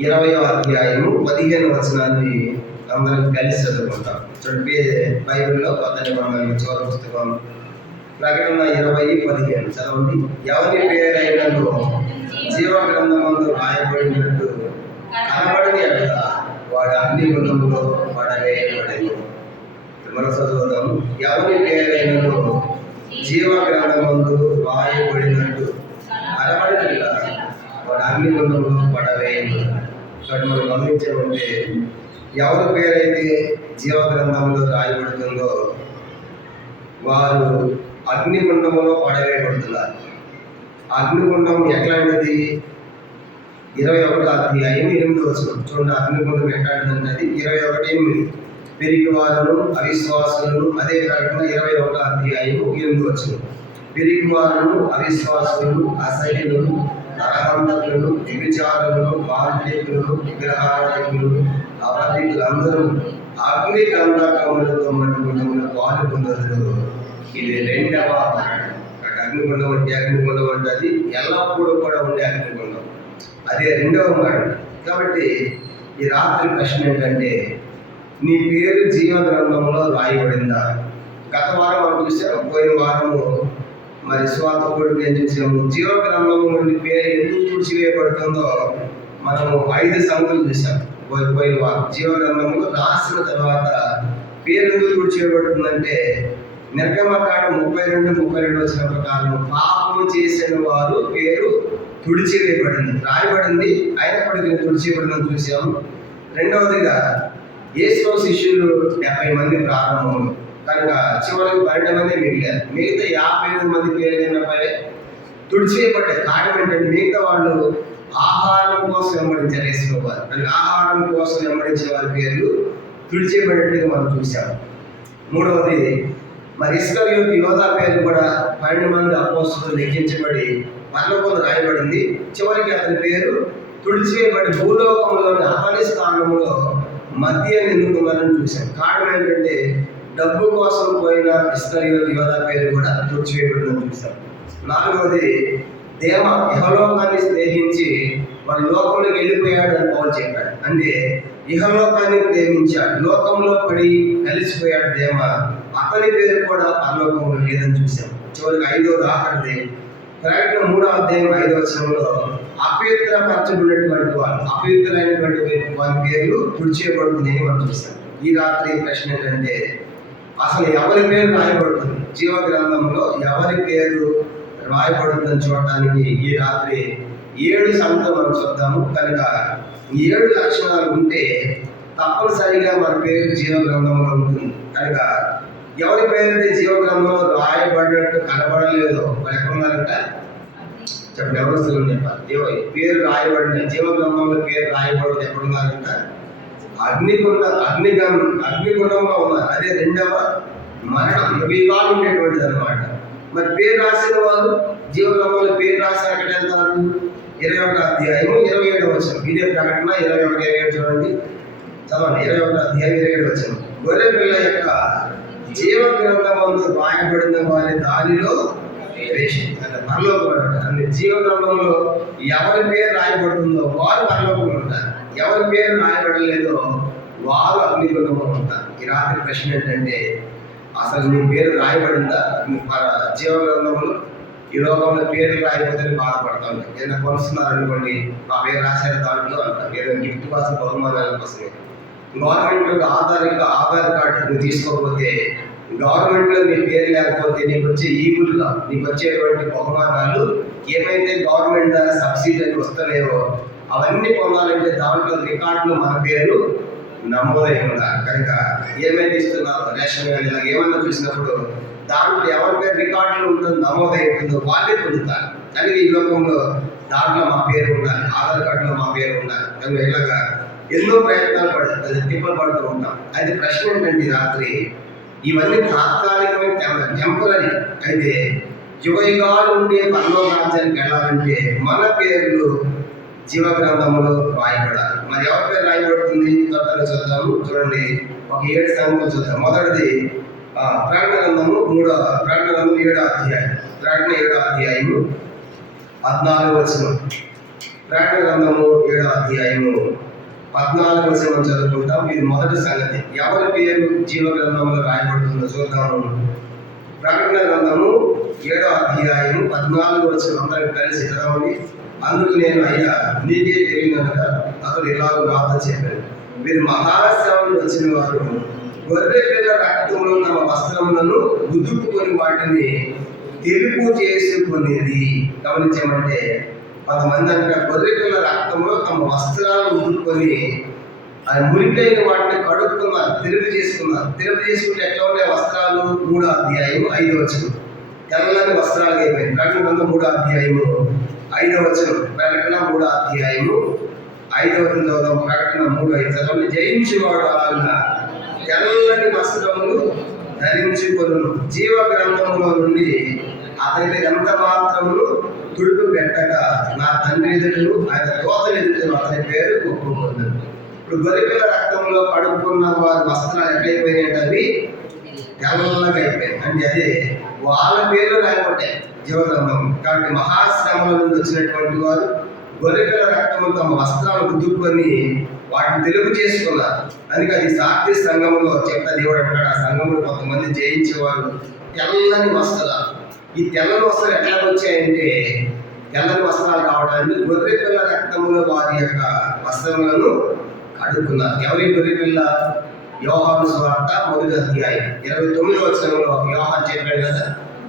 20వ అధ్యాయము 15వ వచనాన్ని అందరం కలిసి చదువుకుంటాం. చూడండి, బైబిల్లో కొత్త నిబంధన చివరి పుస్తకం ప్రకటన 20:15 చదవండి. ఎవరి పేరైనను జీవ గ్రంథమందు రాయబడినట్టు కనబడిన ఎడల వాడు అగ్నిగుండంలో పడవేయబడెను. మరోసారి చదువుదాము. ఎవరి పేరైనను జీవ గ్రంథమందు రాయబడినట్టు కనబడిన ఎడల వాడు అగ్నిగుండంలో పడవేయబడెను. కాబట్టి మనం గమనించామంటే ఎవరి పేరైతే జీవ గ్రంథంలో రాయబడుతుందో వారు అగ్నిగుండంలో పడవేయబడుతున్నారు. అగ్నిగుండం ఎట్లాంటిది? 21వ అధ్యాయం 8వ వచనం చూడండి. అగ్నిగుండం ఎట్లాంటిది? 21:8 పెరిగి వారును అవిశ్వాసులను, అదే ప్రకటన 21వ అధ్యాయం 8వ వచనం. పెరిగి వారును అవిశ్వాసులను, అసహ్యులను, నరహంతకులను, వ్యభిచారులను, మాంత్రికులను, విగ్రహారాధకులను, అబద్ధికులందరూ అగ్ని గంధకములతో మండుగుండములో పాల్గొందరు. ఇది రెండవ మరణం. అగ్నిగుండం అంటే అది ఎల్లప్పుడూ కూడా ఉండే అగ్నిగుండం, అదే రెండవ మరణం. కాబట్టి ఈ రాత్రి ప్రశ్న ఏంటంటే, నీ పేరు జీవ గ్రంథంలో రాయబడిందా? గత వారం మనం చూసాము, పోయిన వారము మరి స్వార్థకుడికి ఏం చూసాము, జీవ గ్రంథం నుండి పేరు ఎందుకు తుడిచివేయబడుతుందో మనము 5 సంగతులు చూసాం పోయిన వారం. జీవ గ్రంథంలో రాసిన తర్వాత పేరు ఎందుకు తుడిచివేయబడుతుందంటే, నిర్గమకాండం 32 వచ్చిన ప్రకారం పాపము చేసిన వారు పేరు తుడిచివేయబడింది, రాయబడింది, అయినప్పటికీ తుడిచివేయబడిందని చూసాము. రెండవదిగా యేసు శిష్యులు 70 మంది ప్రారంభంలో, కనుక చివరికి 12 మంది మిగిలారు. మిగతా 58 మంది పేరు తుడిచివేయబడ్డాయి. కారణం ఏంటంటే, మిగతా వాళ్ళు ఆహారం కోసం వెంబడించారు యేసువారు. కనుక ఆహారం కోసం వెంబడించే వారి పేర్లు తుడిచివేయబడినట్టుగా మనం చూసాము. మూడవది, మరి ఇస్కరియోతు యోధా పేరు కూడా 12 మంది అపోస్తలులు లెక్కించబడి పరలోకంలో రాయబడింది. చివరికి అతని పేరు తుడిచివేయబడి భూలోకంలోని అతని స్థానంలో మధ్య ఎన్నుకున్నారని చూశాం. కారణం ఏంటంటే, డబ్బు కోసం పోయిన ఇస్కరియోతు యోధా పేరు కూడా తుడిచివేయబడిందని చూశాం. నాలుగవది, దేవ ఇహలోకాన్ని స్నేహించి వాడు లోకంలోకి వెళ్ళిపోయాడు అని పౌలు చెప్పాడు. అంటే ఇహలోకాన్ని ప్రేమించాడు, లోకంలో పడి కలిసిపోయాడు దేవ, అతని పేరు కూడా పరలోకంలో లేదని చూశాం. చివరికి 5వది ఆఖరిది, ప్రకటన 3వ అధ్యాయం 5వ వచనంలో అపవిత్రపరచబడినటువంటి వాళ్ళు, అపవిత్రైనటువంటి వారి పేర్లు తుడిచేయబడుతున్నాయని మనం చూసాం. ఈ రాత్రి ప్రశ్న ఏంటంటే, అసలు ఎవరి పేరు రాయబడుతుంది? జీవ గ్రంథంలో ఎవరి పేరు రాయబడుతుందని చూడటానికి ఈ రాత్రి 7 సంగతులు మనం చూద్దాము. కనుక 7 లక్షణాలు ఉంటే తప్పనిసరిగా మన పేరు జీవ గ్రంథంలో ఉంటుంది. కనుక ఎవరి పేరైతే జీవ గ్రంథంలో రాయబడినట్టు కనబడలేదో మరి ఎక్కడున్నారంట చెప్పండి. ఎవరు చెప్పాలి? పేరు రాయబడిన జీవ గ్రంథంలో పేరు రాయబడి ఎక్కడున్నారంట? అగ్నిగుండంలో ఉన్నారు. అదే రెండవ మరణం, యుగాలు ఉండేటువంటిది అనమాట. మరి పేరు రాసిన వారు జీవ గ్రంథంలో పేరు రాసిన ఎక్కడ వెళ్తారు? 21వ అధ్యాయం 27వ వచనం. ఇదే ప్రకటన 21:27 చూడండి, చదవండి. 21వ అధ్యాయం 27వ వచనం. గొర్రె పిల్ల యొక్క జీవ గ్రంథమందు రాయబడిన వారి దానిలో పరలోకం. జీవ గ్రంథంలో ఎవరి పేరు రాయబడుతుందో వారు పరలోకంలో ఉంటారు, ఎవరి పేరు రాయబడలేదో వారు అగ్నిగుండంలో ఉంటారు. ఈ రాత్రి ప్రశ్న ఏంటంటే, అసలు నీ పేరు రాయబడిందా జీవ గ్రంథంలో? ఈ లోకంలో పేరు రాయకపోతే బాధపడతా ఉంటాం. ఏదైనా కొలుస్తున్నారనుకోండి, ఆ పేరు రాశారు దాంట్లో అంటారు, ఏదైనా గిఫ్ట్ కోసం, బహుమానాల కోసమే. గవర్నమెంట్ ఆధార్ కార్డు నువ్వు తీసుకోకపోతే, గవర్నమెంట్లో నీ పేరు లేకపోతే నీకు వచ్చే ఈగులుగా నీకు వచ్చేటువంటి బహుమానాలు ఏమైతే గవర్నమెంట్ ద్వారా సబ్సిడీ అని వస్తలేవో అవన్నీ పొందాలంటే దాంట్లో రికార్డులు మన పేరు నమోదై ఉండాలి. కనుక ఏమైతే ఇస్తున్నారో రేషన్ కానీ ఇలా ఏమన్నా చూసినప్పుడు దాంట్లో ఎవరి పేరు రికార్డులు ఉంటుందో నమోదై ఉంటుందో వాళ్ళే పొందుతారు. కానీ ఈ లోకంలో దాంట్లో మా పేరు ఉండాలి, ఆధార్ కార్డులో మా పేరు ఉండాలి. కనుక ఇలాగా ఎన్నో ప్రయత్నాలు పడుతుంది, తిప్పలు పడుతూ ఉంటాం. అయితే ప్రశ్న ఏంటంటే, రాత్రి ఇవన్నీ తాత్కాలికమైన టెంపరీ. అయితే యుగయుగాలు ఉండే పరలోక రాజ్యానికి వెళ్ళాలంటే మన పేర్లు జీవ గ్రంథంలో రాయబడాలి. మరి ఎవరి పేరు రాయబడుతుంది? త్వరగా చూద్దాము. చూడండి, ఒక 7 సంగతులు చూద్దాం. మొదటిది ప్రకటన గ్రంథము 7వ అధ్యాయం. ప్రకటన 7వ అధ్యాయము 14వ వచనం. ప్రకటన గ్రంథము 7వ అధ్యాయము 14వ వచనం చదువుకుంటాం. ఇది మొదటి సంగతి. ఎవరి పేరు జీవ గ్రంథంలో రాయబడుతుందో చూద్దాము. ప్రకటన గ్రంథము 7వ అధ్యాయము 14వ వచనం అందరికి కలిసి చదవండి. అందుకు నేను, అయ్యా నీకే తెలియనక అతడు ఇలాగ నాతో చెప్పాను, వీరు మహాశ్రమం వచ్చిన వారు గొర్రె పిల్ల రక్తంలో తమ వస్త్రములను ఉదుపుకొని వాటిని తెలుపు చేసుకునేది. గమనించమంటే కొంతమంది అంట గొర్రె పిల్ల రక్తంలో తమ వస్త్రాలను ఉదుపుకొని అది మురికైన వాటిని కడుక్కున్నారు, తెలుపు చేసుకున్నారు. తెలుపు చేసుకుంటే ఎట్లా ఉన్నాయి వస్త్రాలు? 3వ అధ్యాయము 5వ వచనం. తెల్లని వస్త్రాలు అయిపోయింది. ప్రకటన గ్రంథం 3వ అధ్యాయము 5వ వచనం. ప్రకటన 3వ అధ్యాయము 5వ వచనం. ప్రకటన 3:5 చదవండి. జయించేవాడు అలాగా తెల్లని వస్త్రములు ధరించుకొనును, జీవ గ్రంథములో నుండి అతని ఎంత మాత్రమును తుడుపు పెట్టక నా తండ్రి ఎదుటను ఆయన దోతల ఎదుటను అతని పేరు ఒప్పుకుంటుంది. ఇప్పుడు గొర్రెపిల్ల రక్తంలో కడుక్కున్న వారి వస్త్రాలు ఎట్లయిపోయినాయంటే అవి తెల్లగా అయిపోయాయి. అంటే అదే వాళ్ళ పేర్లు రాయబట్టాయి జీవగ్రంథం. కాబట్టి మహాశ్రమల నుండి వచ్చినటువంటి వారు గొర్రెపిల్ల రక్తము తమ వస్త్రాలు ఉదుపుకొని వాటిని తెలుగు చేసుకున్నారు. అందుకే అది సాక్షి సంఘంలో చెప్తా దేవుడు అంటాడు. ఆ సంఘంలో కొంతమంది జయించేవారు తెల్లని వస్త్రాలు. ఈ తెల్లని వస్త్రాలు ఎట్లా వచ్చాయంటే తెల్లని వస్త్రాలు రావడానికి గొర్రెపిల్ల రక్తంలో వారి యొక్క వస్త్రములను కడుక్కున్నారు. ఎవరి గొర్రెపిల్ల? యోహాను సువార్త 1వ అధ్యాయం 29వ వచనంలో యోహాను చెప్పాడు కదా.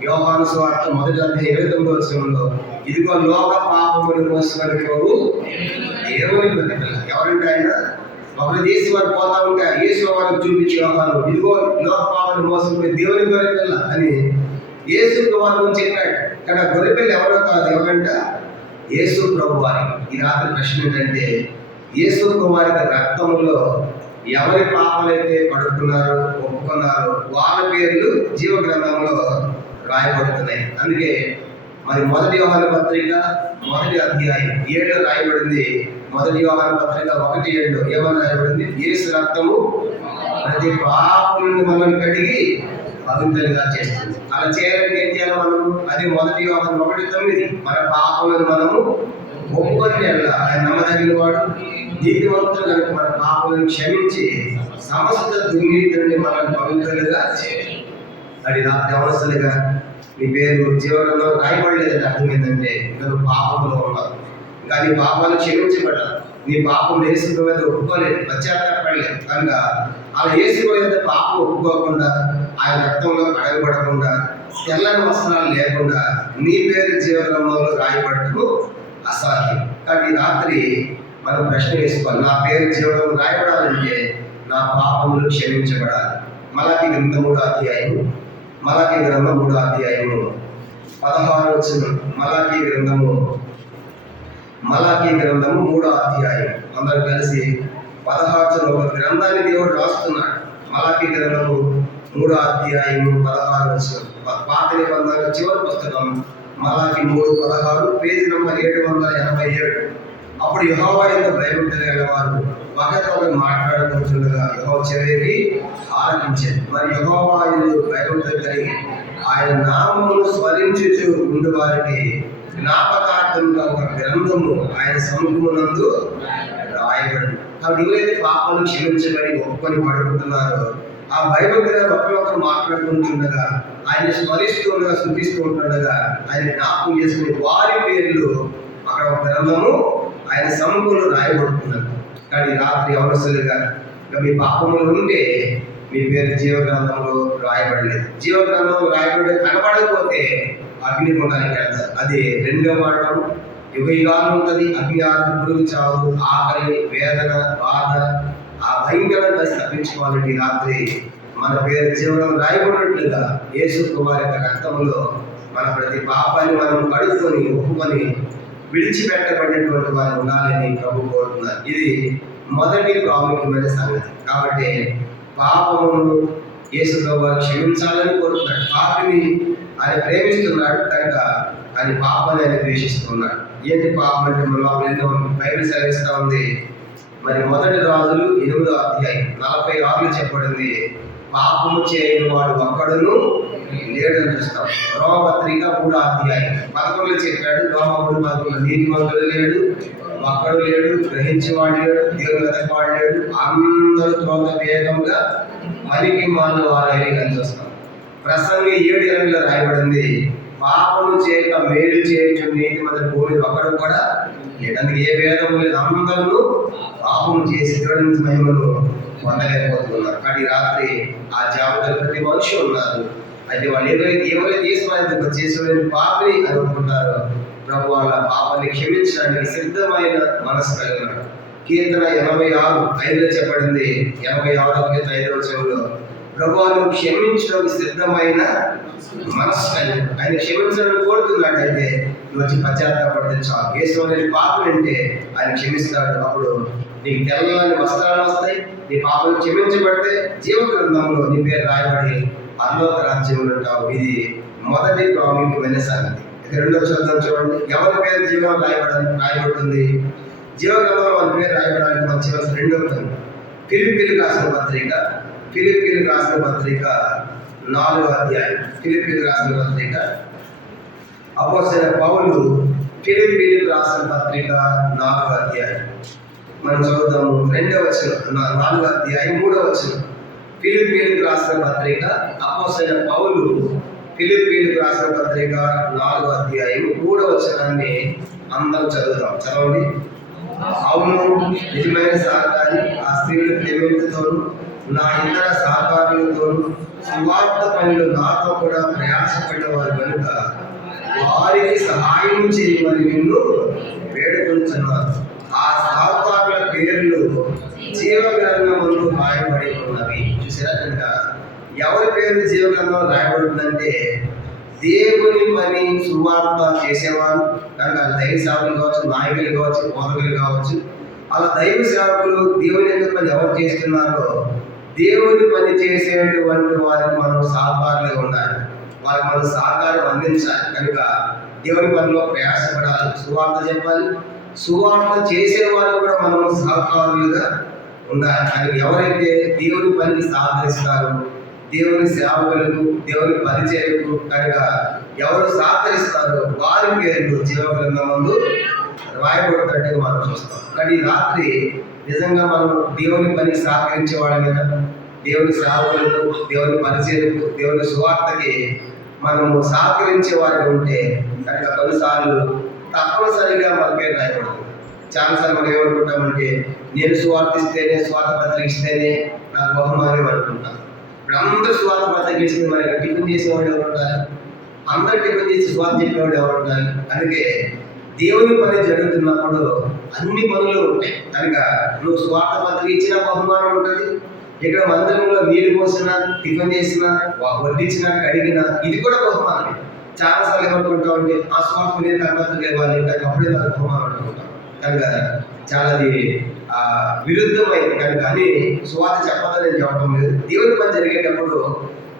యోహాను సువార్త 1వ అధ్యాయం 29వ వచనంలో, ఇదిగో లోక పాపమును మోసుకొని పోవు దేవుని గొర్రెపిల్ల. ఎవరంటే ఆయన ఒకరి దేశం వారు పోతా ఉంటే యేసు వారికి చూపించి యోహాను, ఇదిగో లోక పాపమును మోసుకొని దేవుని గొర్రెపిల్ల అని యేసు ప్రభువు చెప్పాడు. ఇక్కడ గొర్రెపిల్ల ఎవరో కాదు, ఎవరంట? యేసు ప్రభు వారి. ఈ రాత్రి ప్రశ్న ఏంటంటే యేసు ప్రభు వారి రక్తములో ఎవరి పాపాలైతే పడుకున్నారో ఒప్పుకున్నారో వాళ్ళ పేర్లు జీవ గ్రంథంలో రాయబడుతున్నాయి. అందుకే మరి 1వ యోహాను పత్రిక 1వ అధ్యాయం 7 రాయబడింది. 1వ యోహాను పత్రిక 1:7 ఏమని రాయబడింది? యేసు రక్తము ప్రతి పాపం నుండి మనల్ని కడిగి పవిత్రంగా చేస్తుంది. అలా చేయాలంటే ఏం చేయాలి మనము? అది 1వ యోహాను 1:9. మన పాపలను మనము ఒప్పుకొని వెళ్ళాలి. ఆయన నమ్మదగిన వాడు, నీతివంతుడు కనుక మన పాపలను క్షమించి సమస్త దుర్నీతి నుండి మనల్ని పవిత్రులుగా చేయాలి. అది నా దేవస్థలుగా నీ పేరు జీవనంలో రాయబడలేదంటే అర్థం ఏంటంటే నువ్వు పాపంలో ఉన్నావు. ఇంకా నీ పాపాలు క్షమించబడ్డావు. నీ పాపం యేసు మీద ఒప్పుకోలేదు, పశ్చాత్తాపడలేదు. కనుక అలా యేసు మీద పాపం ఒప్పుకోకుండా ఆయన రక్తంలో కడగబడకుండా తెల్లని వస్త్రాలు లేకుండా నీ పేరు జీవనంలో రాయబడటము అసాధ్యం. కాబట్టి రాత్రి మనం ప్రశ్న వేసుకోవాలి, నా పేరు జీవనంలో రాయబడాలంటే నా పాపములు క్షమించబడాలి. మలాకి గ్రంథం 3వ అధ్యాయము 3వ అధ్యాయము 16వ వచనం. మలాకి గ్రంథము 3వ అధ్యాయం అందరూ కలిసి 16వ ఒక గ్రంథాన్ని దేవుడు రాస్తున్నాడు. మలాకి గ్రంథము 3వ అధ్యాయము 16వ వచనం. పాత నిబంధన చివరి పుస్తకం మలాకి 3:16, పేజీ నంబర్ 787. అప్పుడు యెహోవా యొక్క భయభక్తులు గలవారు ఒకరితో మాట్లాడుకుంటుండగా యెహోవా చెవికి ఆలకించాడు. మరి యెహోవా భయభక్తులు కలిగి ఆయన నామమును స్మరించుచు ఉండు వారికి జ్ఞాపకార్థంగా ఒక గ్రంథము ఆయన సముఖమునందు రాయబడింది. కాబట్టి ఎవరైతే పాపాలు క్షమించబడి ఒప్పుకొని పడుకుంటున్నారో ఆ భయభక్తులు ఒకరొకరు మాట్లాడుకుంటుండగా ఆయన స్మరిస్తూ ఉండగా శుద్ధిస్తూ ఉంటుండగా ఆయన జ్ఞాపకం చేసుకునే వారి పేర్లు అక్కడ ఒక గ్రంథము ఆయన సముఖంలో రాయబడుతున్నారు. కానీ రాత్రి అవసరంగా ఇంకా మీ పాపములు ఉంటే మీ పేరు జీవగ్రంథంలో రాయబడలేదు. జీవగ్రంథంలో రాయబడి కనబడకపోతే అగ్నిగుండానికి వెళ్తారు. అది 2వ మరణం, యుగయుగాలు ఉంటుంది. అగ్ని ఆత్మ, పురుగు చావు, ఆకలి, వేదన, బాధ, ఆ భయంకరంగా తప్పించుకోవాలంటే రాత్రి మన పేరు జీవనం రాయబడినట్లుగా యేసు కుమార్ యొక్క రక్తములో మన ప్రతి పాపాన్ని మనం కడుక్కొని ఒప్పుకొని విడిచిపెట్టబడినటువంటి వారు ఉండాలని ప్రభు కోరుతున్నారు. ఇది మొదటి ప్రాముఖ్యమైన సంగతి. కాబట్టి పాపమును యేసు ప్రభు క్షమించాలని కోరుతున్నాడు. పాపిని ఆయన ప్రేమిస్తున్నాడు కనుక ఆయన పాపాన్ని ఆయన ద్వేషిస్తున్నాడు. ఏంటి పాపం అంటే మనం బైబిల్ సెలవిస్తూ ఉంది. మరి 1 రాజులు 8వ అధ్యాయం 46 చెప్పబడింది, పాపము చేయని వాడు ఒక్కడును లేడని చూస్తాం. రోమపత్రిక 3వ అధ్యాయం 11 చెప్పాడు. రోమ 3:11 నీతిమంతుడు లేడు, ఒక్కడు లేడు, గ్రహించేవాడు లేడు, దేవుని వెతకవాడు లేడు, అందరూ త్రోత వేగంగా పనికి మాలిన వారైనా అని చూస్తాం. ప్రసంగి 7:20 రాయబడింది, పాపము చేయక మేలు చేయొచ్చు నీతిమంతుడు భూమి ఒక్కడు కూడా లేడు. అందుకే ఏ భేదం లేదు, అందరూ పాపం చేసి దేవుని మహిమను పొందలేకపోతున్నారు. కానీ రాత్రి ఆ జాబితాలో ప్రతి మనిషి ఉన్నారు. అయితే వాళ్ళు ఎవరైతే చేసిన పాపని అనుకుంటారో ప్రభు వాళ్ళ పాపాన్ని క్షమించడానికి సిద్ధమైన మనసు కలిగినాడు. కీర్తన 86:5 చెప్పబడింది. 86:5 ప్రభువును క్షమించడానికి సిద్ధమైన మనసు కలిగి ఆయన క్షమించడానికి కోరుతున్నాడు. అయితే నువ్వు వచ్చి పశ్చాత్తాపడితే చాలు. యేసు అనే పాపం అంటే ఆయన క్షమిస్తాడు. అప్పుడు నీకు తెల్లని వస్త్రాలు వస్తాయి. నీ పాపం క్షమించబడితే జీవ గ్రంథంలో నీ పేరు రాయబడి పరలోక రాజ్యంలో ఉంటావు. ఇది మొదటి ప్రాముఖ్యమైన సంగతి. రెండో చూద్దాం, చూడండి. ఎవరి పేరు జీవం రాయబడుతుంది? జీవ గ్రంథంలో మన పేరు రాయబడడానికి మనం చేయవలసిన రెండో పని ఫిలిప్పీయులకు రాసిన పత్రిక 4వ అధ్యాయం. ఫిలిప్పీయులకు రాసిన పత్రిక అపోస్తలుడైన పౌలు ఫిలిప్పీయులకు రాసిన పత్రిక 4వ అధ్యాయం మనం చదువుతాము. 2వ వచనం, 4వ అధ్యాయం 3వ వచనం. ఫిలిప్పీయులకు రాసిన పత్రిక అపోస్తలుడైన పౌలు ఫిలిప్పీయులకు రాసిన పత్రిక 4వ అధ్యాయం 3వ వచనాన్ని అందరూ చదువుతాం. చదవండి. అవును, నిజమైన సహకారి ఆ స్త్రీలు ప్రేమితోను నా ఇతర సహకారులతోను సువార్త పనులు నాతో కూడా ప్రయాసపడ్డవారు కనుక వారికి సహాయం చేయమని నిన్ను వేడుకొంచున్నారు. ఆ సహకారుల పేర్లు జీవ గ్రంథంలో రాయబడి ఉన్నవి. చూసారా? కనుక ఎవరి పేరు జీవ గ్రంథంలో రాయబడుతుందంటే దేవుని పని సువార్త చేసేవారు. కనుక దైవ సేవకులు కావచ్చు, నాయకులు కావచ్చు, బోధకులు కావచ్చు. అలా దైవ సేవకులు దేవుని యొక్క పని ఎవరు చేస్తున్నారో దేవుని పని చేసేటువంటి వారికి మనం సహకారులుగా ఉండాలి. వారికి మనం సహకారం అందించాలి. కనుక దేవుని పనిలో ప్రయాసపడాలి, సువార్త చెప్పాలి. సువార్త చేసేవారు కూడా మనము సహకారులుగా ఉండాలి. కనుక ఎవరైతే దేవుని పనికి సహకరిస్తారో దేవుని సేవకులకు, దేవుని పరిచయకు కనుక ఎవరు సహకరిస్తారో వారి పేర్లు జీవ గ్రంథమందు రాయబడుతున్నట్టుగా మనం చూస్తాం. కానీ రాత్రి నిజంగా మనం దేవుని పనికి సహకరించే వాళ్ళ మీద, దేవుని సేవకులకు, దేవుని పరిచయకు, దేవుని సువార్తకి మనము సహకరించే వారికి ఉంటే కనుక కొన్నిసార్లు తప్పనిసరిగా మన పేరు రాయబడుతుంది. చాలాసార్లు మనం ఏమనుకుంటామంటే నేను సువార్త ఇస్తేనే, స్వార్థ పత్రిక ఇస్తేనే నాకు బహుమానం అనుకుంటాం. ఇప్పుడు అందరూ స్వార్థ పత్రిక ఇస్తుంది, మరి టిఫిన్ చేసేవాడు ఎవరు ఉండాలి? అందరూ టిఫిన్ చేసి స్వార్థ చెప్పేవాడు ఎవరు ఉండాలి? అందుకే దేవుని పని జరుగుతున్నప్పుడు అన్ని పనులు ఉంటాయి. కనుక నువ్వు స్వార్థ పత్రిక ఇచ్చిన బహుమానం ఉంటుంది. ఇక్కడ మందిరంలో నీళ్ళు పోసినా, టిఫిన్ చేసినా, వడ్డించినా, కడిగినా ఇది కూడా బహుమానం. చాలాసార్లు ఏమనుకుంటా ఉంటే ఆ స్వార్థ నేను తర్వాత ఇవ్వాలి, అప్పుడే నాకు బహుమానం అనుకుంటాం. కనుక చాలా విరుద్ధమైంది. కనుక అని స్వార్థ చెప్పదని నేను చెప్పడం లేదు. దేవుని పని జరిగేటప్పుడు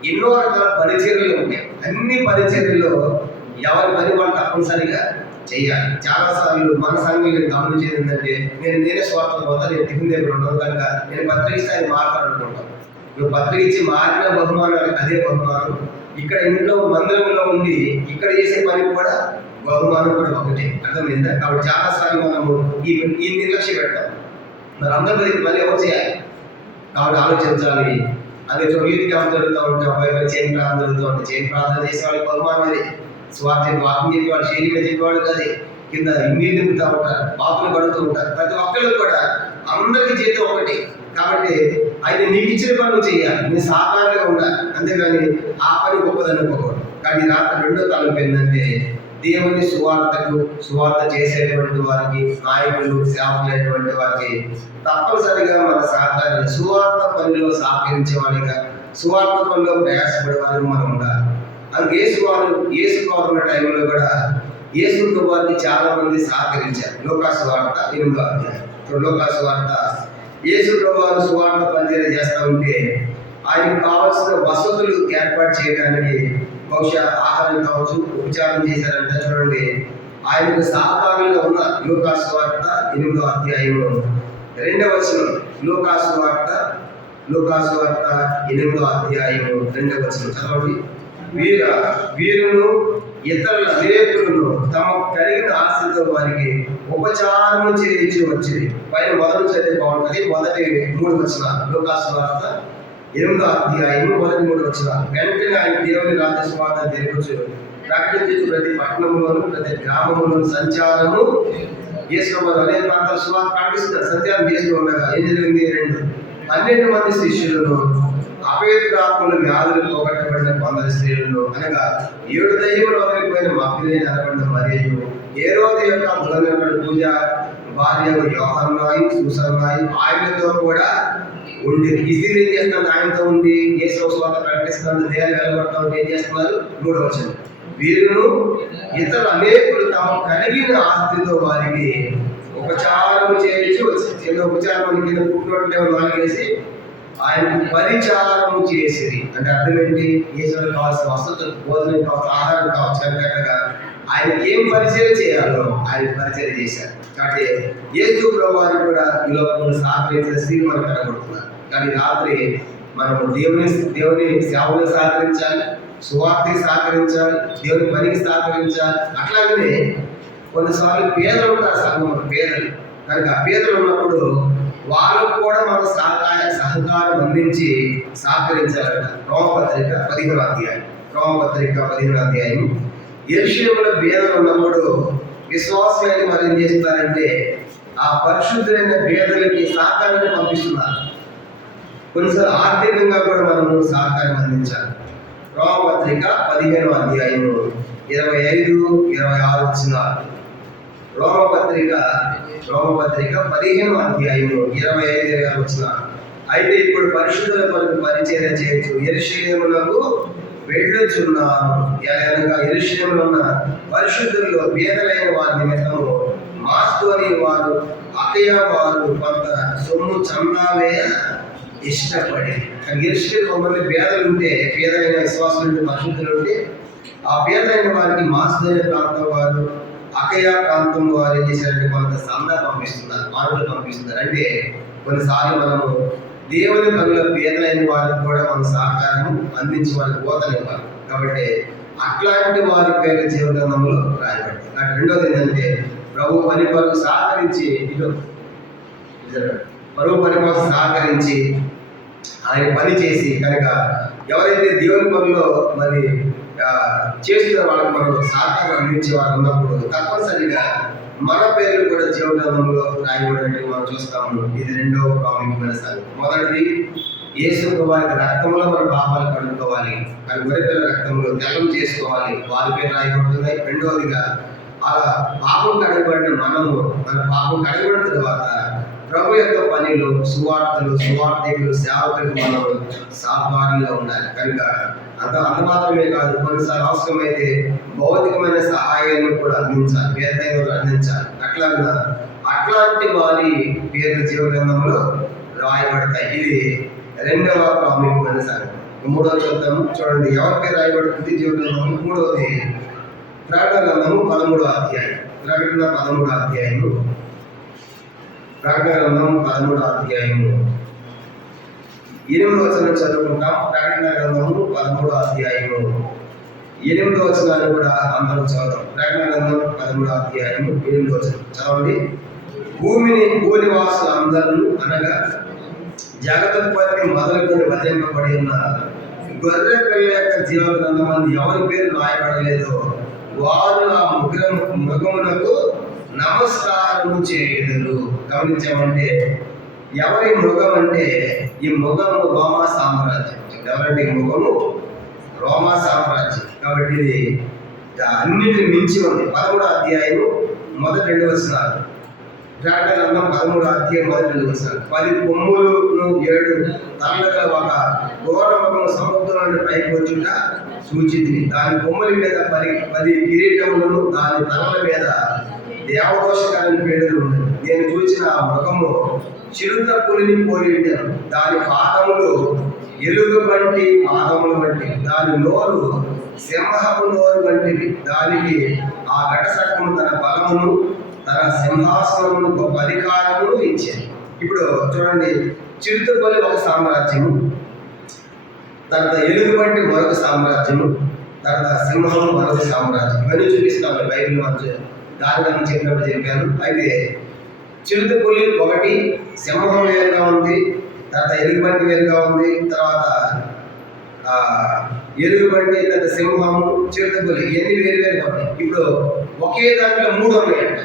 ఎన్నో రకాల పరిచర్యలు ఉంటాయి. అన్ని పరిచర్యల్లో ఎవరి పని వాళ్ళు తప్పనిసరిగా చెయ్యాలి. చాలాసార్లు మన సంఘం నేను గమనించేది ఏంటంటే నేనే స్వార్థం పోతా, నేను టిఫిన్ దగ్గర ఉండదు కనుక నేను పత్రిక ఇస్తే ఆయన మాట్లాడుకుంటాను. నువ్వు పత్రిక ఇచ్చి మారిన బహుమానాలు అదే బహుమానం. ఇక్కడ ఇంట్లో మందిరంలో ఉండి ఇక్కడ చేసే పని కూడా బహుమానం కూడా ఒకటే. అర్థమైందా? కాబట్టి చాలాసార్లు మనము ఈ నిర్లక్ష్యం పెడతాం. మరి అందరి పని ఎవరు చేయాలి? కాబట్టి ఆలోచించాలి. అదే యూత్ క్యాంప్ జరుగుతూ ఉంటే అబ్బాయి చైన్ ప్రార్థన జరుగుతూ ఉంటే చైన్ ప్రార్థన చేసే వాళ్ళకి బహుమానం అది. స్వార్థ వాకింగ్ చెప్పేవాడు, శైలిగా చెప్పేవాడు కాదు. కింద నీళ్ళు నింపుతూ ఉంటారు, బాతులు కడుతూ ఉంటారు. ప్రతి ఒక్కళ్ళు కూడా అందరికీ జీతం ఒకటి. కాబట్టి ఆయన నీకు ఇచ్చిన పనులు చేయాలి, నీ సహకారంగా ఉండాలి. అంతేగాని ఆ పని గొప్పదనుకోకూడదు. కానీ రాత్రి రెండో తలంపు ఏంటంటే దేవుని సువార్త చేసేటువంటి వారికి, నాయకులు, సేవకులైనటువంటి వారికి తప్పనిసరిగా మన సహకారాన్ని సువార్త పనిలో సహకరించేవాడిగా, సువార్త పనిలో ప్రయాసపడే వారికి మనం ఉండాలి. అందుకే యేసు ఉన్న టైంలో కూడా యేసు వారికి చాలా మంది సహకరించారు. లోకాసు వార్త 8వ అధ్యాయం. లోకాసు వార్త యేసు వారు సువార్త పనిచేయడం చేస్తూ ఉంటే ఆయనకు కావాల్సిన వసతులు ఏర్పాటు చేయడానికి బహుశా ఆహారం కావచ్చు, ఉపచారం చేశారంట. చూడండి, ఆయనకు సహకారులుగా ఉన్న లోకాసు వార్త 8వ అధ్యాయం 2వ వచనం. లోకాసు వార్త 8వ అధ్యాయం 2వ వచనం చదవండి. వీరును ఇతరుల అనేకులను తమ కలిగిన ఆస్తితో వారికి ఉపచారము చేయించి వచ్చింది. పైన మొదలు చదివి బాగుంటుంది. మొదటి 3 వచనాలు లూకాసు వార్త 8వ అధ్యాయము మొదటి 3 వచనాలు. వెంటనే ఆయన దేవుని రాజ్య సువార్త తెలుపుచు ప్రకటించు ప్రతి పట్టణంలోను ప్రతి గ్రామంలోను సంచారము యేసువారు అనేక ప్రాంతాల సువార్త ప్రకటిస్తున్నారు. సంచారం చేస్తూ ఉండగా ఏం జరిగింది? 12 మంది శిష్యులను అపవిత్రాత్మలు వ్యాధులు పోగొట్టబడిన 100 స్త్రీలను అనగా 7 దయ్యములు వదిలిపోయిన మగ్గులేని అనబడిన మరియు హేరోదు యొక్క బుధనకుడు పూజ భార్య యోహన్నాయి సూసన్నాయి ఆయనతో కూడా ఉండి ఇస్త్రీ ఏం చేస్తున్నారు? ఆయనతో ఉండి యేసు సువార్త ప్రకటిస్తున్నారు. దేహాలు వెళ్ళగొడతా ఉంటే ఏం చేస్తున్నారు? 3వ వచనం. వీరును ఇతర అనేకులు తమ కలిగిన ఆస్తితో వారికి ఉపచారం చేయించి వచ్చి చిన్న ఉపచారం కింద పుట్టినట్లు నాలుగేసి ఆయనకు పరిచారము చేసిరి. అంటే అర్థం ఏంటి? ఈశ్వరుడు కావాల్సిన వసతులు, భోజనం కావాల్సిన ఆహారం కావచ్చు, కనుక ఆయనకి ఏం పరిచయం చేయాలో ఆయన పరిచయం చేశారు. కాబట్టి యేసు ప్రభువారు కూడా ఈ లోకంలో సహకరించిన స్త్రీలు మనకు కనబడుతున్నారు. కానీ రాత్రి మనం దేవుని సేవలు సహకరించాలి, సువార్తకి సహకరించాలి, దేవుని పనికి సహకరించాలి. అట్లాగనే కొన్నిసార్లు పేదలు ఉంటారు సంఘంలో, పేదలు. కనుక పేదలు ఉన్నప్పుడు వాళ్ళకు కూడా మనం సహకారం అందించి సహకరించాలట. రోమపత్రిక 15వ అధ్యాయం. యెరూషలేములో పేదలు ఉన్నప్పుడు విశ్వాసులైన వారు ఏం చేస్తున్నారంటే ఆ పరిశుద్ధులైన పేదలకి సహకారాన్ని పంపిస్తున్నారు. కొన్నిసార్లు ఆర్థికంగా కూడా మనము సహకారం అందించాలి. రోమపత్రిక 15వ అధ్యాయం 25-26 వచనాలు. రోమపత్రిక 15వ అధ్యాయం 25-26 వచనాలు. అయితే ఇప్పుడు పరిశుద్ధుల కొరకు పరిచర్య చేయొచ్చు యెరూషలేమునకు వెళ్ళుచున్నాను. అనగా యెరూషలేములో ఉన్న పరిశుద్ధుల్లో పేదలైన వారి నిమిత్తము మాస్తోని వారు అకయ వారు కొంత సొమ్ము చందావేయ ఇష్టపడి. యెరూషలేములో మంది పేదలు ఉంటే, పేదలైన విశ్వాసులు ఉంటే, పరిశుద్ధులు ఉంటే ఆ పేదలైన వారికి మాస్తోని ప్రాంతం వారు అకయ ప్రాంతం వారు ఏం చేశారంటే కొంత సందా పంపిస్తున్నారు, మాటలు పంపిస్తున్నారు. అంటే కొన్నిసార్లు మనము దేవుని పనుల పేదలైన వారికి కూడా మన సహకారం అందించి వారికి పోతనివ్వాలి. కాబట్టి అట్లాంటి వారి పేరు జీవగ్రంథంలో రాయబడింది. నాకు రెండోది ఏంటంటే ప్రభు పని కొరకు సహకరించి ఆయన పని చేసి కనుక ఎవరైతే దేవుని పనిలో మరి చేస్తున్న వాళ్ళకి మనం సహకారం అందించే వారు ఉన్నప్పుడు తప్పనిసరిగా మన పేర్లు కూడా జీవగ్రంథంలో రాయబడినట్టు మనం చూస్తాము. ఇది రెండవ ప్రాముఖ్యమైన సంగతి. మొదటిది యేసు వారి రక్తంలో మన పాపాలు కడుక్కోవాలి, కానీ గొర్రెపిల్ల రక్తంలో తెల్లం చేసుకోవాలి, వారి పేరు రాయబడుతున్నాయి. రెండవదిగా అలా పాపం కడగబడిన మనము మన పాపం కడగబడిన తర్వాత ప్రభు యొక్క పనిలో సువార్థికులు సేవకులకు మనం సహకారంగా ఉండాలి. కనుక అంత మాత్రమే కాదు, కొన్నిసార్లు అవసరమైతే భౌతికమైన సహాయాన్ని కూడా అందించాలి, పేదలు అందించాలి. అట్లాంటి వారి పేర్లు జీవగ్రంథంలో రాయబడతాయి. ఇది రెండవ ప్రాముఖ్యమైన సంగతి. మూడవ చూద్దాము, చూడండి ఎవరి పేరు రాయబడుతుంది జీవగ్రంథంలో. మూడవది ప్రకటన గ్రంథము 13వ అధ్యాయం. ప్రకటన 13వ అధ్యాయము. ప్రకటన గ్రంథం 13వ అధ్యాయము 8వ వచనం చదువుకుంటాం. ప్రకటన గ్రంథము 13వ అధ్యాయము 8వ వచనాన్ని కూడా అందరూ చదువుతాం. ప్రకటన గ్రంథం 13వ అధ్యాయము 8వ వచనం చదవండి. భూనివాసులు అందరూ అనగా జగత్పతి మొదలుకొని వధింపబడి ఉన్న గొర్రె పిల్ల యొక్క జీవ గ్రంథం అందు ఎవరి పేరు రాయబడలేదో వారు ఆ మృగమునకు నమస్కారము చేయుదురు. గమనించామంటే ఎవరి మృగం అంటే ఈ మృగము రోమా సామ్రాజ్యం. ఎవరంటే ఈ మృగము రోమా సామ్రాజ్యం. కాబట్టి ఇది అన్నిటిని మించి ఉంది. 13వ అధ్యాయం మొదటి 2 వచనాలు. ప్రకటన గ్రంథం 13వ అధ్యాయం మొదటి 2 వచనాలు. 10 కొమ్ములను 7 తలలు గల ఒక ఘోర మృగము సముద్రం నుండి పైకి వచ్చుట సూచితిని. దాని కొమ్ముల మీద 10 కిరీటములను, దాని తలల మీద దేవదోషకరని పేర్లు ఉన్నాయి. నేను చూసిన ఆ మృగము చిరుత పులిని పోలి ఉంటాను. దాని పాదములు ఎలుగు వంటి పాదములు వంటి, దాని నోరు సింహపు నోరు వంటివి. దానికి ఆ ఘటసర్పము తన బలమును, తన సింహాసనమును, గొప్ప అధికారమును ఇచ్చింది. ఇప్పుడు చూడండి, చిరుత పులి ఒక సామ్రాజ్యము, తర్వాత ఎలుగు వంటి మరొక సామ్రాజ్యము, తర్వాత సింహం మరొక సామ్రాజ్యం. ఇవన్నీ చూపిస్తాను బైబిల్ మధ్య దాని చెప్పినప్పుడు చెప్పాను. అయితే చిరుతపులి ఒకటి, సింహం వేరుగా ఉంది, తర్వాత ఎలుగుబంటి వేరుగా ఉంది, తర్వాత ఎలుగుబంటి, తర్వాత సింహము, చిరుతపులి ఇవన్నీ వేరు వేరుగా ఉన్నాయి. ఇప్పుడు ఒకే దాంట్లో 3 ఉన్నాయంట.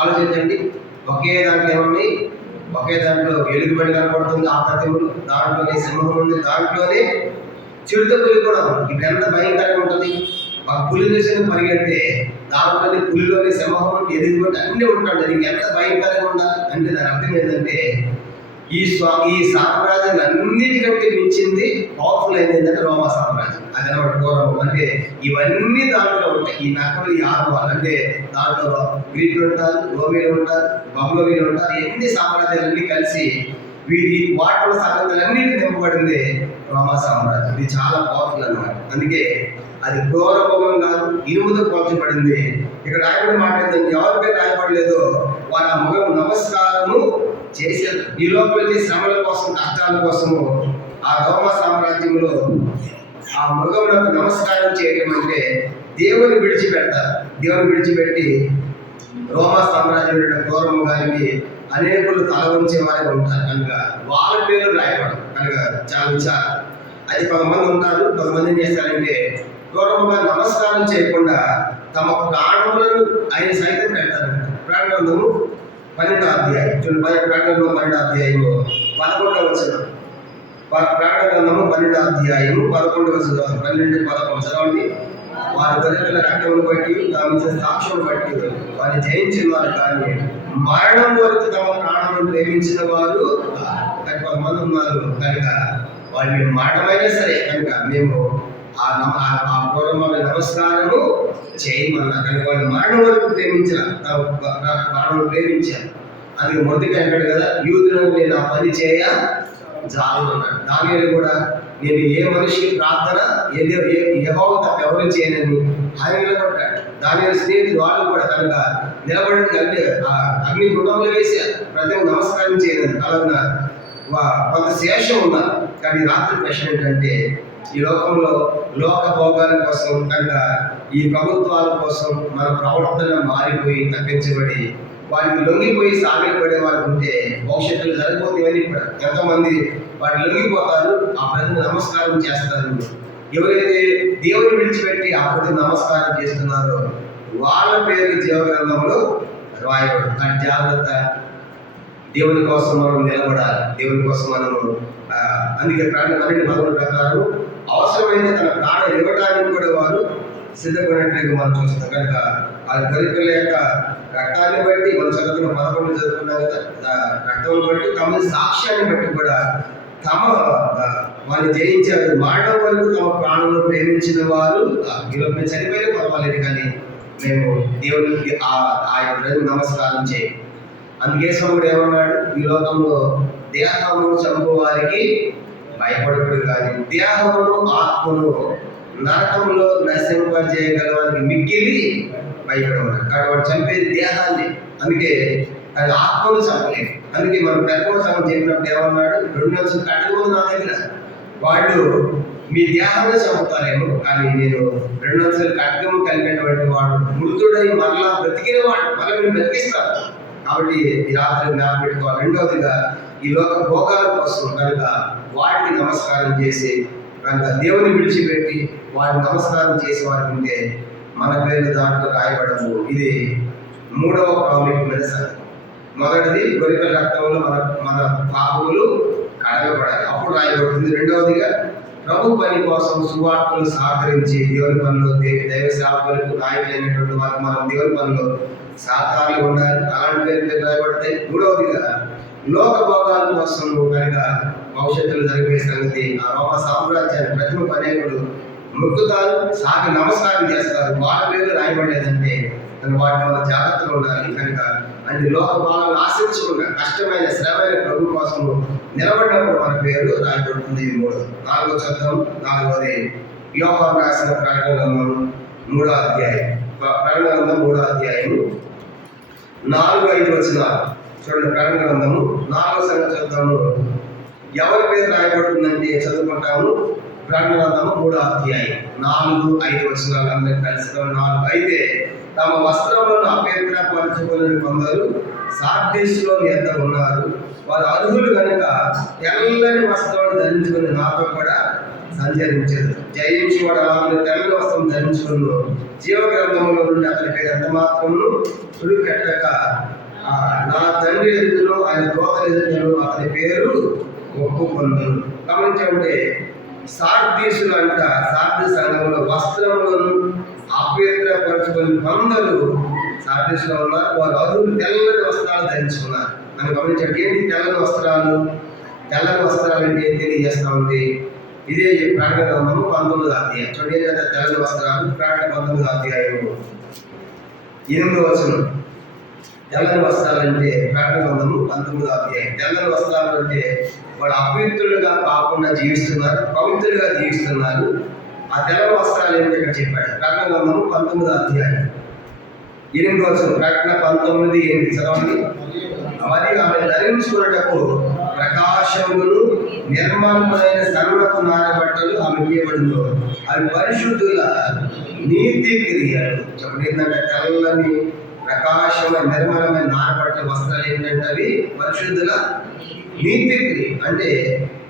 ఆలోచించండి, ఒకే దాంట్లో ఏమన్నాయి? ఒకే దాంట్లో ఎలుగుబంటి కనపడుతుంది, ఆ ప్రతిమలు, దాంట్లోనే సింహం ఉంది, దాంట్లోనే చిరుతపులి కూడా ఉంది. ఇప్పుడు ఎంత భయంకరంగా ఉంటుంది! ఒక పులి చూసిన పరిగెడితే దాంట్లోనే పులిలోని సింహం, ఎలుగుబంటి అన్నీ ఉంటాడు. నీకు ఎంత భయంకరంగా ఉండాలి అంటే దాని అర్థం ఏంటంటే ఈ సామ్రాజ్యాన్ని అన్నిటికంటే మించింది పవర్ఫుల్ అయింది ఏంటంటే రోమా సామ్రాజ్యం. అదనమాట పూర్వం. అంటే ఇవన్నీ దాంట్లో ఉంటాయి. ఈ నకలు, ఈ ఆడవాళ్ళు అంటే దాంట్లో గ్రీకులు ఉంటారు, రోమీలు ఉంటారు, బబులోనీలు ఉంటారు. ఎన్ని సామ్రాజ్యాలన్నీ కలిసి వాటిలో సంగతులన్నిటి నింపబడింది రోమా సామ్రాజ్యం. ఇది చాలా పవర్ఫుల్ అన్నమాట. అందుకే అది క్రూరభోగం కాదు, ఇనుముతో పోల్చబడింది. ఇక్కడ రాయబడి మాట ఏంటంటే ఎవరిపై రాయబడలేదో వారు ఆ మగం నమస్కారము చేశారు. ఈ లోపల శ్రమల కోసం, కష్టాల కోసము ఆ రోమా సామ్రాజ్యంలో ఆ మృగములకు నమస్కారం చేయడం అంటే దేవుని విడిచిపెడతారు. దేవుని విడిచిపెట్టి రోమా సామ్రాజ్యం క్రూరము గారికి అనేకులు తల వంచే వారికి ఉంటారు కనుక వాళ్ళ పేర్లు రాయబడదు కనుక చాలా విచారం. అది కొంతమంది ఉంటారు, కొంతమంది ఏం చేస్తారంటే క్రూరముగా నమస్కారం చేయకుండా తమ ప్రాణములను ఆయన సైతం పెడతారంట. ప్రాణగ్రంథము 12వ అధ్యాయం చూడండి. ప్రాణగ్రంథం 12వ అధ్యాయము 11వ వచనం. ప్రాణగ్రంథము 12వ అధ్యాయము 11వ వచనం, 12-11 చదవండి. వారి గొర్రెల రక్తమును బట్టి తాము సాక్ష్యం బట్టి వారిని జయించిన వారు కానీ మరణం వరకు తమ ప్రాణములను ప్రేమించిన వారు కొంతమంది ఉన్నారు కనుక వాళ్ళని మరణమైనా సరే కనుక మేము ఆ పూర్వమైన నమస్కారము చేయమన్నారు కనుక వాళ్ళు మరణం వరకు ప్రేమించారు, ప్రాణం ప్రేమించారు. అందుకే మొదటిగా అంటాడు కదా, యూదులను నేను ఆ పని చేయ జాలు అన్నాడు. దానిలో కూడా నేను ఏ మనిషికి ప్రార్థన యెహోవా తప్ప ఎవరు చేయనని ఆయన నిలబడ్డాడు. దాని స్నేహితులు వాళ్ళు కూడా కనుక నిలబడి అంటే అగ్ని గుణంలో వేశారు, ప్రతి నమస్కారం చేయలేదు. అలాగే కొంత శేషం ఉన్నారు. కానీ రాత్రి ప్రశ్న ఏంటంటే ఈ లోకంలో లోక భోగాల కోసం కనుక ఈ ప్రభుత్వాల కోసం మన ప్రవర్తన మారిపోయి తప్పించబడి వారికి లొంగిపోయి సాగిలపడే వారికి ఉంటే భవిష్యత్తులో సరిపోతాయని ఎంతోమంది వాటిని లొంగిపోతారు, ఆ ప్రజలు నమస్కారం చేస్తారు. ఎవరైతే దేవుని విడిచిపెట్టి ఆ ప్రజలు నమస్కారం చేస్తున్నారో వాళ్ళ పేరు జీవగ్రంథంలో రాయబడు. కానీ జాగ్రత్త, దేవుని కోసం మనం నిలబడాలి, దేవుని కోసం మనము అందుకే ప్రాణి ప్రకారం అవసరమైతే తన ప్రాణం ఇవ్వడానికి కూడా వారు సిద్ధపడినట్లుగా మనం చూస్తాం. కనుక ఆ గొర్రెల యొక్క రక్తాన్ని బట్టి మనం చదువుకున్న 11 చదువుకున్నాం కదా, రక్తం బట్టి తమ సాక్ష్యాన్ని బట్టి కూడా వాళ్ళు జయించారు. మరణం వరకు తమ ప్రాణంలో ప్రేమించిన వారు ఈలోపు మేము చనిపోయినా పర్వాలేదు కానీ మేము దేవునికి ఆ నమస్కారం చేయం. అందుకే స్వాముడు ఏమన్నాడు, ఈ లోకంలో దేహము చంపు వారికి భయపడకూడదు కానీ దేహమును ఆత్మను నరకములో నశింపజేయగలవానికి మిక్కిలి భయపడమన్నాడు. కాబట్టి వాడు చంపేది దేహాన్ని, అందుకే అది ఆత్మను చంపలేదు. అందుకే మనం పెద్దవ సమయం చెప్పినప్పుడు ఏమన్నాడు, 2 నిమిషాలు కట్టకూడదు నా దగ్గర, వాళ్ళు మీ దేహాన్ని చంపుతారేమో కానీ నేను 2 నిమిషాలు కట్టకము కలిగినటువంటి వాడు మృతుడై మరలా బ్రతికిన వాడు, మళ్ళీ మీరు బ్రతికిస్తారు. కాబట్టి ఈ రాత్రి జ్ఞాపకం పెట్టుకోవాలి. రెండవదిగా ఈ లోక భోగాల కోసం కనుక వాటికి నమస్కారం చేసి కనుక దేవుని విడిచిపెట్టి వాటిని నమస్కారం చేసే వారికి ఉంటే మన పేరు దాంట్లో రాయబడము. ఇది 3వ ప్రాముఖ్యమైన సంగతి. మొదటిది గొర్రెల రక్తంలో మన పాపములు కడగబడాలి, అప్పుడు రాయబడుతుంది. రెండవదిగా ప్రభు పని కోసం సువార్తలు సహకరించి దేవుని పనిలో దైవ సేవకులకు నాయకులైనటువంటి వారికి మనం దేవుని పనిలో సహకారాలు ఉండాలి, అలాంటి పేరు రాయబడతాయి. మూడవదిగా లోక భోగాల కోసం కనుక భవిష్యత్తులో జరిగే సంగతి ఆ రోమ సామ్రాజ్యాన్ని ప్రతిమ అనేకులు మొక్కుతారు, సాగి నమస్కారం చేస్తారు. వాళ్ళ పేరు రాయబడలేదంటే వాటి వల్ల జాగ్రత్తగా ఉండాలి. కనుక అంటే లోక భాగాలను ఆశించకుండా కష్టమైన శ్రమైన ప్రభు కోసం నిలబడినప్పుడు మన పేరు రాయబడుతుంది. 4వ చట్టం 4వది యోహాను రాసిన ప్రకటన గ్రంథం 3వ అధ్యాయం. ప్రకటన గ్రంథం 3వ అధ్యాయము 4-5 వచనాలు చూడండి. ప్రకటన గ్రంథము 4వ సంగతి చూద్దాము. ఎవరి పేరు రాయబడుతుందంటే చదువుకుంటాము. ప్రకటన గ్రంథము 3వ అధ్యాయం 4-5 వచనాలు అందరూ కలిసి 4. అయితే తమ వస్త్రములను అపవిత్రపరచుకొని కొందరు సార్దీసులో ఎద్ద ఉన్నారు. వారు అర్హులు కనుక తెల్లని వస్త్రాలను ధరించుకుని నాతో కూడా సంచరించారు. జయించి వాడు అలాగే తెల్లని వస్త్రం ధరించుకుని జీవ గ్రంథంలో నుండి అతని పేరు ఎంత మాత్రము తుడిపెట్టక నా తండ్రి ఎదురు ఆయన దోతలు ఎదురు అతని పేరు ఒప్పుకొందును. గమనించంటే సార్దీసులు అంట సార్దీ సంఘంలో వస్త్రములను అపవిత్రపరచుకొని కొందరు సార్దీసులో ఉన్నారు. వారు అర్హులు తెల్లని వస్త్రాలు ధరించుకున్నారు అని గమనించండి. ఏంటి తెల్లని వస్త్రాలు? తెల్లని వస్త్రాలు అంటే ఏం తెలియజేస్తా ఉంది? ఇదే ప్రకటన గ్రంథము 19వ అధ్యాయం చూడండి. ఏంటంటే తెల్లని వస్త్రాలు ప్రకటన 19వ అధ్యాయము 8వ వచనం. తెల్లని వస్త్రాలు అంటే ప్రకటన గ్రంథము 19వ అధ్యాయం. తెల్లని వస్త్రాలు అంటే వాళ్ళు అపవిత్రులుగా కాకుండా జీవిస్తున్నారు, పవిత్రులుగా జీవిస్తున్నారు. ఆ తెల్లని వస్త్రాలు ఏంటి ఇక్కడ చెప్పాడు. ప్రకటన గ్రంథము 19వ అధ్యాయం 8వ వచనం. ప్రకటన 19:8 చదవండి. మరియు ఆమె ధరించుకున్నటకు ప్రకాశమును నిర్మలమైన సర్వకు నానబట్టలు ఆమె ఇవ్వబడిందో అవి పరిశుద్ధుల నీతి క్రియలు. చెప్పండి ఏంటంటే తెల్లని ప్రకాశమైన నిర్మలమైన నానబట్టల వస్త్రాలు ఏంటంటే అవి పరిశుద్ధుల నీతి క్రియ. అంటే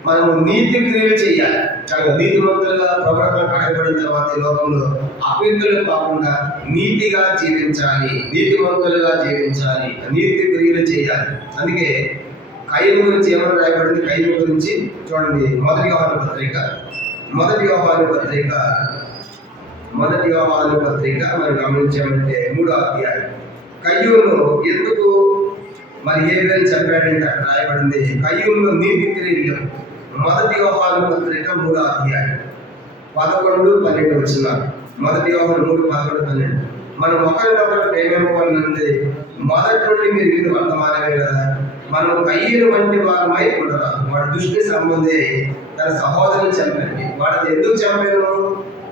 మనము నీతి క్రియలు చేయాలి. చాలా నీతివంతులుగా ప్రవర్తన కడగబడిన తర్వాత ఈ లోకంలో అపవిత్రులు కాకుండా నీతిగా జీవించాలి, నీతివంతులుగా జీవించాలి, నీతి క్రియలు చేయాలి. అందుకే కయ్యను గురించి ఏమని రాయబడింది? కయ్యను గురించి చూడండి. మొదటి యోహాను పత్రిక మనం గమనించామంటే 3వ అధ్యాయం. కయ్యూను ఎందుకు మరి హేబెలు చంపాడంటే అక్కడ రాయబడింది. కయ్యూనులో నీతి క్రియలు. మొదటి యోహాను పత్రిక 3వ అధ్యాయం 11-12 వచనాలు. మొదటి యోహాను 3:11-12. మనం ఒకరినొకరు ప్రేమించుకోవాలంటే మొదటి నుండి మీరు ఇది వర్తమానమే కదా. మనం కయ్యూను వంటి వారమై ఉండరా. వాడు దుష్టి సంబంధి తన సహోదరుని చంపండి. వాడు ఎందుకు చంపాను?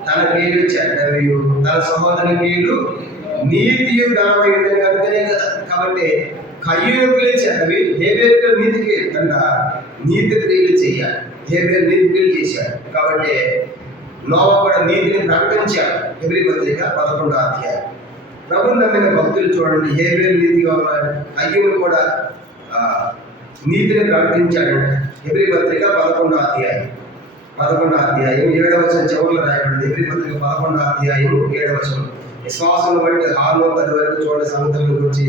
తన కీలు చెడ్డవియు తన సహోదరుని కీలు నీతియు ఘనమై ఉండేది కనుకనే కదా. కాబట్టి కయ్యూను క్రియలు చెడ్డవి, హేబెలు నీతికి కనుక నీతి క్రియలు చేయాలి. హేబెలు నీతి క్రియలు చేశాడు కాబట్టి నోవా కూడా నీతిని ప్రకటించాడు. హెబ్రీ పత్రిక 11వ అధ్యాయం. ప్రభువుని నమ్మిన భక్తులు చూడండి, హేబెలు నీతిగా ఉన్నాడు, కయ్యూను కూడా నీతిని ప్రకటించాడంట. హెబ్రీ పత్రిక 11వ అధ్యాయం 7వ వచనం చివరిలో రాయబడింది. హెబ్రీ పత్రిక 11వ అధ్యాయం 7వ వచనం. విశ్వాసం బట్టి 6-10 వరకు చూడండి సంగతుల గురించి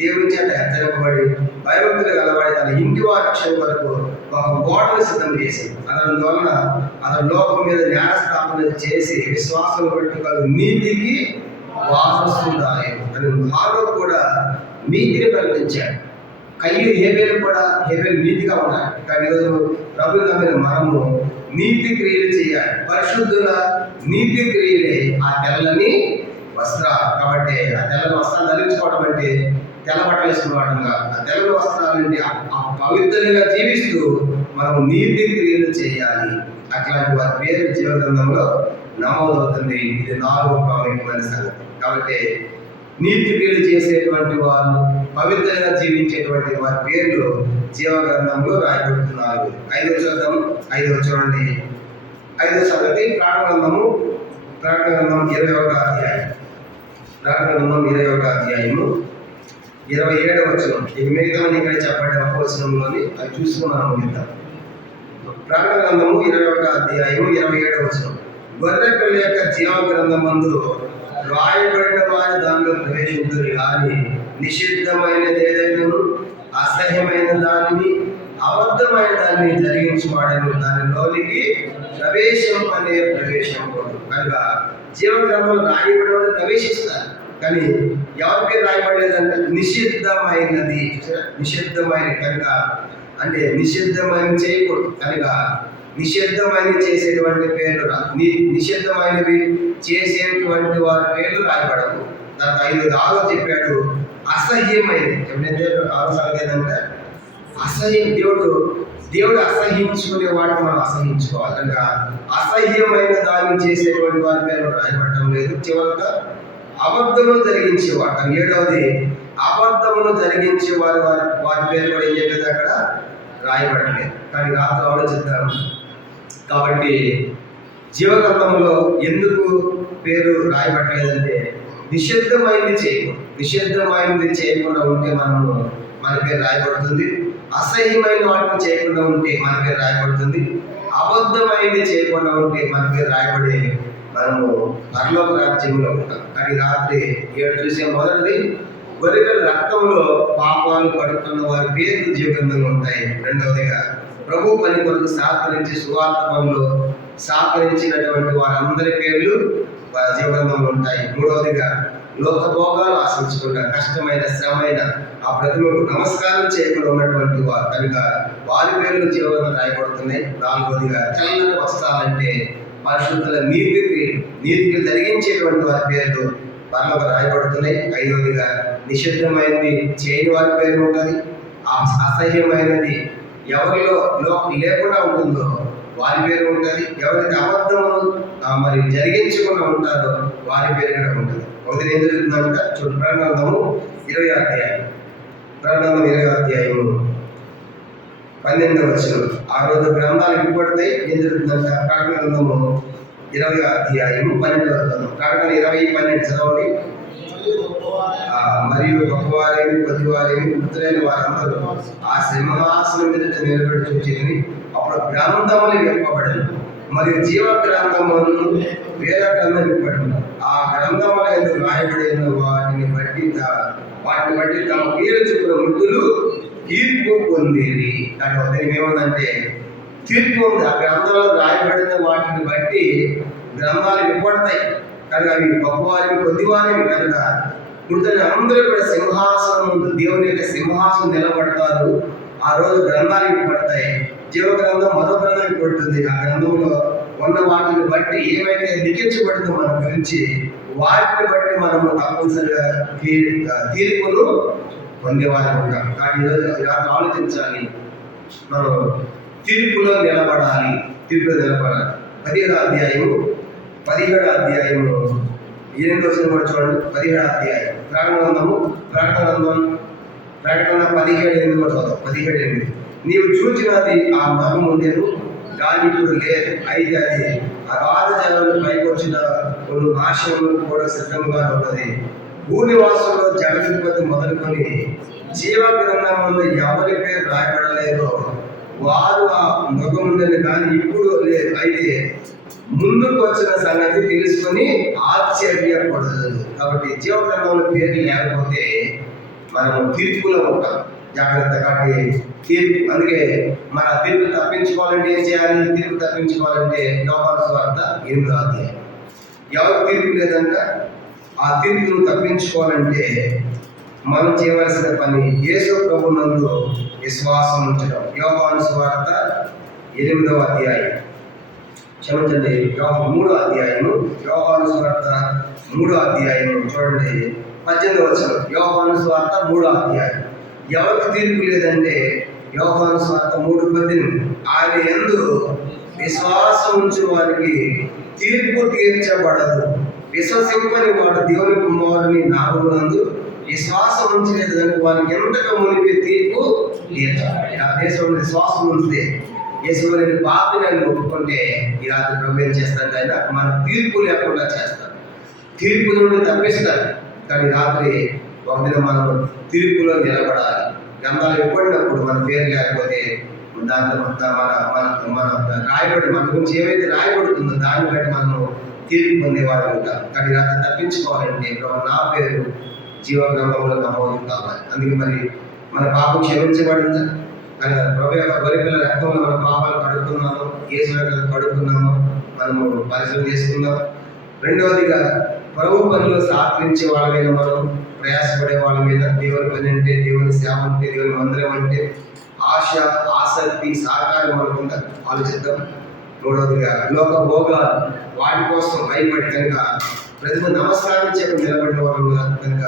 దేవుని చేత హెచ్చరింపబడి భయభక్తులు గలవాడి తన ఇంటి వారి రక్షణ వరకు ఒక గోడను సిద్ధం చేసి అందువలన అతను లోకం మీద న్యాయస్థాపన చేసి విశ్వాసం బట్టి నీతికి వారసుడాయి అని హానోకు కూడా నీతిని ప్రకటించాడు. హేబెలు కూడా నీతిగా ఉన్నాడు. కానీ ఈరోజు ప్రభువు నమ్మిన మనము నీతి క్రియలు చేయాలి. పరిశుద్ధుల నీతి క్రియలే ఆ తెల్లని వస్త్రాలు. కాబట్టి ఆ తెల్లని వస్త్రాలు ధరించుకోవడం అంటే తెల్ల బట్టలు వేసుకోవడం కాదు. ఆ తెల్లని వస్త్రాలు అంటే ఆ పవిత్రంగా జీవిస్తూ మనం నీతి క్రియలు చేయాలి. అట్లాంటి వారి పేరు జీవ గ్రంథంలో నమోదవుతుంది. ఇది 4వ ప్రాముఖ్యమైన సంగతి. కాబట్టి నీతి క్రియలు చేసేటువంటి వారు, పవిత్రంగా జీవించేటువంటి వారి పేర్లు జీవ గ్రంథంలో రాయబడుతున్నారు. 5వ చూద్దాం. 5వ చూడండి. 5వ సంగతి ప్రకటన గ్రంథం 21వ అధ్యాయం. ప్రకటన గ్రంథం 21వ అధ్యాయము 27వ వచనం. ఇక మిగతా ఇక్కడ చెప్పండి ఒక వచనంలోని అవి చూసుకున్నాను ముగిద్దాం. ప్రకటన గ్రంథము 21వ అధ్యాయము 27వ వచనం. గొర్రె పిల్ల యొక్క జీవ గ్రంథం మందు రాయబడిన వారి దానిలో ప్రవేశించురు కానీ నిషిద్ధమైనది ఏదైనా అసహ్యమైన దానిని అబద్ధమైన దాన్ని జరిగించువాడని దానిలోనికి ప్రవేశింపకూడదు. కనుక జీవ గ్రంథంలో రాయబడిన వారు ప్రవేశిస్తారు. కానీ ఎవరి పేరు రాయబడలేదంటే నిషిద్ధమైనది. నిషిద్ధమైనది కనుక అంటే నిషిద్ధమైన చేయకూడదు. కనుక నిషిద్ధమైనవి చేసేటువంటి పేర్లు నిషిద్ధమైనవి చేసేటువంటి వారి పేర్లు రాయబడవు. దానికి 5 చెప్పాడు. అసహ్యమైనది ఎప్పుడైతే 6 సంగతి ఏంటంటే అసహ్యం. దేవుడు అసహించుకునే వాటిని మనం అసహించుకోవాలి. కనుక అసహ్యమైన దాన్ని చేసేటువంటి వారి పేరు రాయబడటం లేదు. చివరిగా అబద్ధములు జరిగించేవాడు. కానీ 7వది అబద్ధములు జరిగించే వారి పేరు కూడా ఏం చేయలేదు, అక్కడ రాయబడలేదు. కానీ రాత్రి ఆలోచిద్దాం. కాబట్టి జీవగ్రంథంలో ఎందుకు పేరు రాయబడలేదంటే నిషిద్ధమైంది చేయకుండా ఉంటే మన పేరు రాయబడుతుంది. అసహ్యమైన వాటిని చేయకుండా ఉంటే మన పేరు రాయబడుతుంది. అబద్ధమైంది చేయకుండా ఉంటే మన పేరు రాయబడి మనము పరలోక రాజ్యంలో ఉంటాం. కానీ రాత్రి 7 చూసే మొదటిది, గొర్రెల రక్తంలో పాపాలు కడుక్కున్న వారి పేర్లు జీవగ్రంథంలో ఉంటాయి. రెండవదిగా ప్రభు పని కొరకు సహకరించి సువార్త పనులు సహకరించినటువంటి వారందరి పేర్లు జీవగ్రంథంలో ఉంటాయి. మూడవదిగా లోకభోగాలు ఆశించకుండా కష్టమైన శ్రమైన ఆ ప్రతిమకు నమస్కారం చేయకుండా ఉన్నటువంటి వారు కనుక వారి పేర్లు జీవగ్రంథం రాయబడుతున్నాయి. నాలుగవదిగా తెల్లని వస్త్రాలంటే పరిశుద్ధుల నీతికి జరిగించేటువంటి వారి పేర్లు పరలోక రాయబడుతున్నాయి. ఐదవదిగా నిషిద్ధమైనది చేయని వారి పేరు ఉంటుంది. అసహ్యమైనది ఎవరిలో లేకుండా ఉంటుందో వారి పేరు ఉంటుంది. ఎవరైతే అబద్ధము మరి జరిగించకుండా ఉంటారో వారి పేరు కూడా ఉంటుంది. ఒకటి ఏం జరుగుతుందంట చూడు, ప్రకటన 20 అధ్యాయం 12వ వచనం. ఆ రోజు గ్రంథాలు ఇవ్వబడతాయి. ఏం జరుగుతుందంట ప్రకటన 20 అధ్యాయం 12వ వచనం. ప్రకటన 20:12 చదవండి. మరియు గొప్పవారేమి కొద్దివారేమి వృద్ధులైన వారందరూ ఆ సింహాసనం మీద నిలబడి చూచి అప్పుడు గ్రంథములు విప్పబడను మరియు జీవ గ్రంథములను వేద గ్రంథం విప్పబడను. ఆ గ్రంథముల ఎందుకు రాయబడిన వాటిని బట్టి తమ పేరు చెప్పిన వృద్ధులు తీర్పు పొందేది. అంటే ఏముందంటే తీర్పు ఉంది. ఆ గ్రంథంలో రాయబడిన వాటిని బట్టి గ్రంథాలు విప్పబడతాయి. కనుక అవి గొప్పవారిని కొద్దివారిని కనుక పుడుతున్న అందరూ కూడా సింహాసనం ముందు దేవుని యొక్క సింహాసనం నిలబడతారు. ఆ రోజు గ్రంథాలు విప్పబడతాయి. జీవ గ్రంథం మరో గ్రంథం విప్పబడుతుంది. ఆ గ్రంథంలో ఉన్న వాటిని బట్టి ఏమైతే లిఖించబడిందో మన గురించి వాటిని బట్టి మనము తప్పనిసరిగా తీర్పును పొందేవారు ఉంటాం. కానీ ఈరోజు రాత్రి ఆలోచించాలి, మనం తీర్పులో నిలబడాలి. 17వ అధ్యాయము 8వ వచనం కూడా చూడండి. 17వ అధ్యాయం ప్రకటన 17:8 కూడా చదువు. 17:8 నీవు చూచినది ఆ మర్మం ఉండేది కానీ ఇప్పుడు లేదు. అయితే అది అగాధ జలంలో పైకి వచ్చిన నాశనం కూడా సిద్ధంగా ఉన్నది. భూనివాసంలో జగతిపతి మొదలుకొని జీవ గ్రంథంలో ఎవరి పేరు రాయబడలేదో వారు ఆ మృగం ఉండేది కానీ ఇప్పుడు లేదు. అయితే ముందుకు వచ్చిన సంగతి తెలుసుకొని ఆశ్చర్యపడదు. కాబట్టి జీవ గ్రంథంలో పేరు లేకపోతే మనము తీర్పులో ఉంటాం. జాగ్రత్త. కాబట్టి తీర్పు, అందుకే మన తీర్పు తప్పించుకోవాలంటే ఏం చేయాలి? తీర్పు తప్పించుకోవాలంటే యోహాను సువార్త 8వ అధ్యాయం. ఎవరు తీర్పు లేదంట, ఆ తీర్పును తప్పించుకోవాలంటే మనం చేయవలసిన పని యేసు ప్రభునందు విశ్వాసం ఉంచడం. యోహాను సువార్త 8వ అధ్యాయం, క్షమించండి 3వ అధ్యాయము. యోహాను సువార్త 3వ అధ్యాయము చూడండి 18వ వచనం. యోహాను సువార్త 3వ అధ్యాయం. ఎవరికి తీర్పు లేదంటే యోహాను సువార్త 3:18 ఆయన యందు విశ్వాసం ఉంచు వారికి తీర్పు తీర్చబడదు. విశ్వసింపని వాడు దేవుని కుమారుని నామమునందు విశ్వాసం ఉంచలేదు కనుక వారికి ఎంతగా మునిపే తీర్పు తీర్చాలి. ఆ దేశంలో విశ్వాసం ఉంచితే యేసుని పాపిని అని ఒప్పుకుంటే ఈ రాత్రి ప్రభు ఏం చేస్తాడు? ఆయన మన తీర్పు లేకుండా చేస్తాడు, తీర్పు నుండి తప్పిస్తాడు. కానీ రాత్రి ఒక దినం మనం తీర్పులో నిలబడాలి. గ్రంథాలు ఇవ్వబడినప్పుడు మన పేరు లేకపోతే దాంట్లో మన రాయబడి మన గురించి ఏమైతే రాయబడుతుందో దాన్ని బట్టి మనం తీర్పు పొందేవాడు ఉంటాం. కానీ రాత్రి తప్పించుకోవాలంటే నా పేరు జీవ గ్రంథంలో నమోదు కావాలి. అందుకే మరి మన పాపం క్షమించబడిందా? కానీ ప్రభు యొక్క గొర్రెపిల్ల రక్తంలో మన పాపాలు కడుక్కున్నాము, యేసు యొక్క కడుక్కున్నాము, మనము పరిశీలన చేసుకుందాం. రెండవదిగా ప్రభు పనిలో సహకరించే వాళ్ళ మీద మనం ప్రయాసపడే వాళ్ళ మీద దేవుని పని అంటే, దేవుని సేవ అంటే, దేవుని మందిరం అంటే ఆశ, ఆసక్తి, సహకారం మనకుందా ఆలోచిద్దాం. మూడవదిగా లోక భోగాలు వాటి కోసం భయపడి కనుక ప్రతి నమస్కారం చేయడం నిలబడిన వాళ్ళు కనుక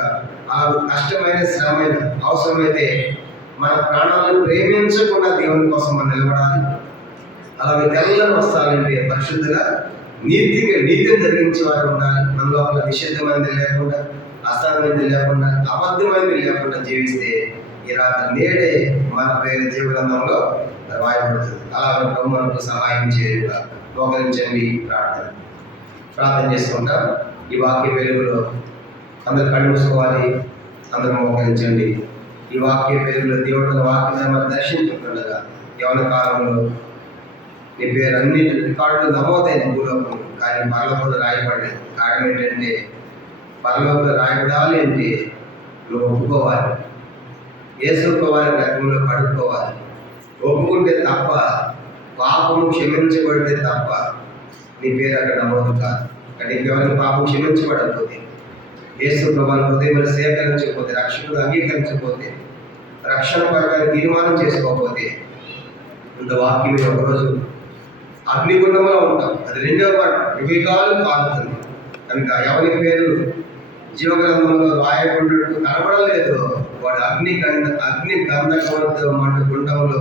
ఆ కష్టమైన శ్రమైన అవసరమైతే మన ప్రాణాలను ప్రేమించకుండా దేవుని కోసం మనం నిలబడాలి. అలాగే తెల్లని వస్త్రాలంటే పరిశుద్ధుగా నీతిని జరిగించే వారు ఉండాలి. మన లోపల నిషిద్ధమైనది లేకుండా, అసాధ్యమైనది లేకుండా, అబద్ధమైనది లేకుండా జీవిస్తే ఈ రాత్రి నేడే మన పేరు జీవ గ్రంథంలో రాయబడుతుంది. అలాగే మనకు సహాయం చేయాలి. మోకరించండి. ప్రార్థన చేసుకుంటాం. ఈ వాక్య వెలుగులో అందరు కళ్ళు మూసుకోవాలి. అందరూ మోకరించండి. ఈ వాక్య వెలుగులో దేవుడు తన వాక్యాన్ని మనం దర్శించుకుంటుండగా యవన కాలంలో నీ పేరు అన్ని రికార్డులు నమోదైన భూలోకం, కానీ పరలోకంలో రాయబడలేదు. కారణం ఏంటంటే పరలోకంలో రాయబడాలి అంటే నువ్వు ఒప్పుకోవాలి. యేసు వారి రక్తంలో కడుక్కోవాలి. ఒప్పుకుంటే తప్ప, పాపము క్షమించబడితే తప్ప నీ పేరు అక్కడ నమోదు కాదు. కానీ ఎవరికి పాపం క్షమించబడకపోతే, యేసు ప్రభువుని హృదయంలో సేకరించకపోతే, రక్షకుడు అంగీకరించకపోతే, రక్షణ పరంగా తీర్మానం చేసుకోకపోతే ఇంత వాక్యం ఒకరోజు అగ్నిగుండంలో ఉంటాం. అది రెండవ పాట యుగాలు కాలుతుంది. కనుక ఎవరి పేరు జీవగ్రంథంలో రాయబడినట్టు కనబడలేదు, వాడు అగ్ని గంధకంతో మండు గుండంలో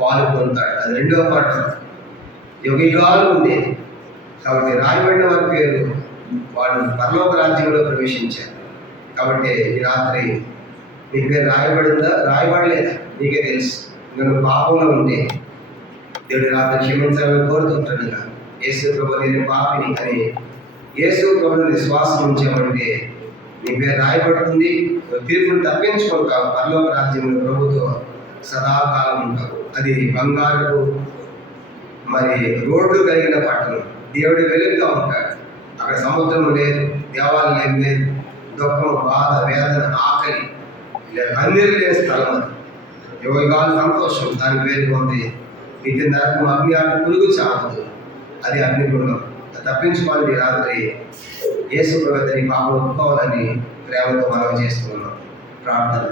పాలు పొందుతాడు. అది రెండవ పాట యుగాలు ఉండేది. కాబట్టి రాయబడిన వారి పేరు వాడు పరలోక రాజ్యంలో ప్రవేశించారు. కాబట్టి ఈ రాత్రి నీ పేరు రాయబడిందా, రాయబడలేదా నీకే తెలుసు. నువ్వు పాపంలో ఉంటే దేవుడి రాత్రి క్షమించాలని కోరుతుంటానుగా. యేసు ప్రభు నేను పాపిని అని యేసు ప్రభుని విశ్వాసం ఉంచామంటే నీ పేరు రాయబడుతుంది. తీర్పును తప్పించుకుంటావు. పరలోక రాజ్యంలో ప్రభుతో సదాకాలం ఉంటావు. అది బంగారు మరి రోడ్డు కలిగిన పట్టణం. దేవుడి వెలుగుతూ ఉంటాడు. అక్కడ సముద్రం లేదు, దేవాలయం లేదు, దుఃఖం, బాధ, వేదన, ఆకలి అందరి లేని స్థలం. అది యుగాలు సంతోషం. దాని పేరు ఉంది నిత్య నరకం, అగ్ని ఆటం, పురుగు చావదు. అది అగ్నిగుండం. తప్పించుకోవాలని రాత్రి యేసు ప్రభువుని పాపం ఒప్పుకోవాలని ప్రేమతో మనం చేస్తున్నాం. ప్రార్థన.